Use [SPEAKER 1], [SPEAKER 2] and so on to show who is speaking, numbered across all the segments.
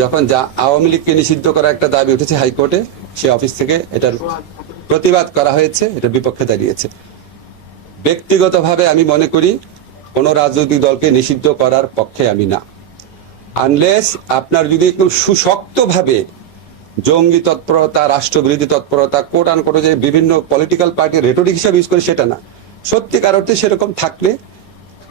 [SPEAKER 1] যখন যা আওয়ামী লীগকে নিষিদ্ধ করা একটা দাবি উঠেছে হাইকোর্টে, সে অফিস থেকে এটার প্রতিবাদ করা হয়েছে এটার বিপক্ষে দাঁড়িয়েছে। ব্যক্তিগতভাবে আমি মনে করি, কোনো রাজনৈতিক দলকে নিষিদ্ধ করার পক্ষে আমি না। আনলেস আপনার যদি একটু সুশক্তভাবে জঙ্গি তৎপরতা, রাষ্ট্রবিরোধী তৎপরতা কোট আন কোট যে বিভিন্ন পলিটিক্যাল পার্টির রেটরিক হিসাবে ইউজ করে, সেটা না। সত্যিকার অর্থে সেরকম থাকলে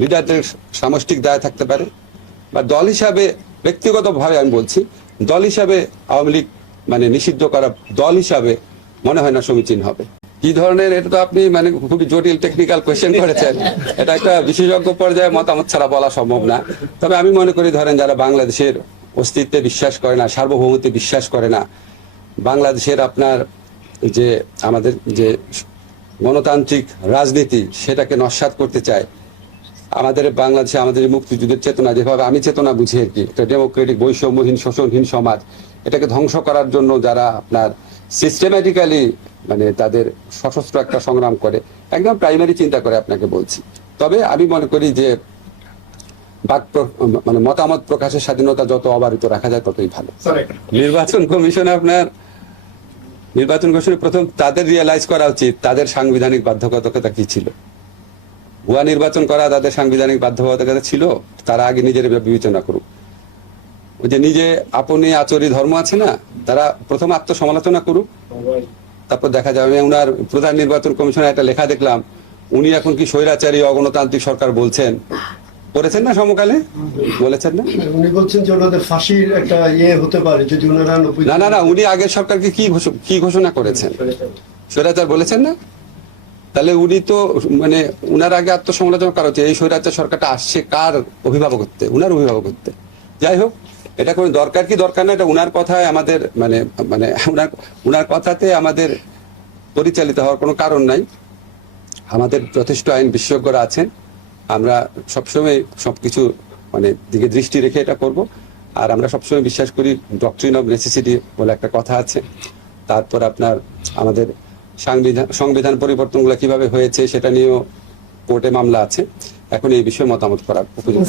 [SPEAKER 1] লিডারদের সামষ্টিক দায় থাকতে পারে বা দল হিসাবে, ব্যক্তিগতভাবে আমি বলছি, দল হিসাবে আওয়ামী লীগ মানে নিষিদ্ধ করা দল হিসাবে মনে হয় না সমীচীন হবে। কি ধরনের, এটা তো আপনি মানে খুবই জটিল টেকনিক্যাল কোয়েশ্চেন করেছেন। এটা একটা বিশেষজ্ঞ পর্যায়ে মতামত ছাড়া বলা সম্ভব না। তবে আমি মনে করি, ধরেন যারা বাংলাদেশের অস্তিত্বে বিশ্বাস করে না, সার্বভৌমত্বে বিশ্বাস করে না, বাংলাদেশের আপনার যে আমাদের যে গণতান্ত্রিক রাজনীতি সেটাকে নস্বাত করতে চায় আমাদের বাংলাদেশে আমাদের মুক্তিযুদ্ধের চেতনা যেভাবে আমি চেতনা বুঝি আর কি একটা ডেমোক্রেটিক বৈষম্যহীন শোষণহীন সমাজ এটাকে ধ্বংস করার জন্য যারা আপনার সিস্টেম্যাটিক্যালি মানে তাদের সশস্ত্র একটা সংগ্রাম করে একদম প্রাইমারি চিন্তা করে আপনাকে বলছি। তবে আমি মনে করি যে বাক মানে মতামত প্রকাশের স্বাধীনতা যত অবারিত রাখা যায় ততই ভালো। নির্বাচন কমিশন আপনার নির্বাচন কমিশনে প্রথম তাদের রিয়েলাইজ করা উচিত তাদের সাংবিধানিক বাধ্যবাধকতা কি ছিল। ভুয়া নির্বাচন করা তাদের সাংবিধানিক বাধ্যবাধকতা ছিল তারা আগে নিজের বিবেচনা করুক। ওই যে নিজে আপনি আচরি ধর্ম আছে না তারা প্রথম আত্মসমালোচনা করুক। তারপর দেখা যাবে আমি ওনার প্রধান নির্বাচন কমিশনের একটা লেখা দেখলাম উনি এখন কি স্বৈরাচারী অগণতান্ত্রিক সরকার বলছেন। করেছেন না সমকালে? বলেছেন না?
[SPEAKER 2] উনি বলছেন যে ওনাদের ফাঁসির একটা ইয়ে হতে পারে যদি ওনারা
[SPEAKER 1] না না না উনি আগের সরকারকে কি কি ঘোষণা করেছেন? স্বৈরাচার বলেছেন না? তাহলে উনি তো মানে উনার আগে আত্মসমালোচনা করা হচ্ছে, এই স্বৈরাচার সরকারটা আসছে কার অভিভাবক অভিভাবকত্বে? উনার অভিভাবকত্বে। যাই হোক, এটা কোনো দরকার কি? দরকার না, এটা উনার কথায় আমাদের মানে মানে উনার উনার কথাতে আমাদের পরিচালিত হওয়ার কোনো কারণ নাই। আমাদের যথেষ্ট আইন বিশেষজ্ঞরা আছেন। আমরা সবসময় সবকিছু মানে দিকে দৃষ্টি রেখে এটা করব। আর আমরা সবসময় বিশ্বাস করি ডক্ট্রিন অফ নেসেসিটি বলে একটা কথা আছে। তারপর আপনার আমাদের সংবিধান সংবিধান পরিবর্তনগুলো কীভাবে হয়েছে সেটা নিয়েও কোর্টে মামলা আছে। এখন এই বিষয়ে মতামত করার উপযুক্ত